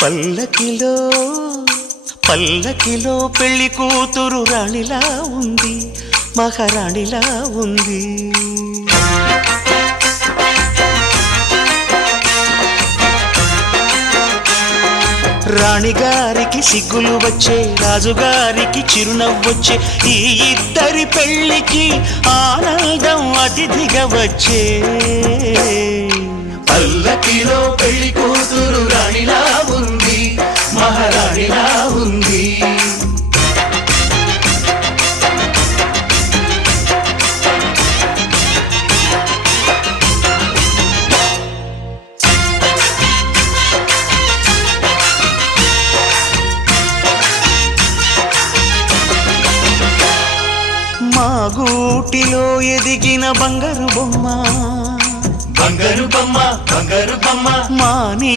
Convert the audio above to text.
పల్లకిలో పల్లకిలో పెళ్లి కూతురు రాణిలా ఉంది, మహారాణిలా ఉంది. రాణిగారికి సిగ్గులు వచ్చే, రాజుగారికి చిరునవ్వొచ్చే, ఈ ఇద్దరి పెళ్లికి ఆనందం అతిథిగా వచ్చే. పల్లకిలో పెళ్లి కూతురు రాణిలా ఉంది, మహారాణిలా ఉంది. మా గూటిలో ఎదిగిన బంగారు బొమ్మ, బంగారు బొమ్మ, బంగారు బొమ్మ. మాని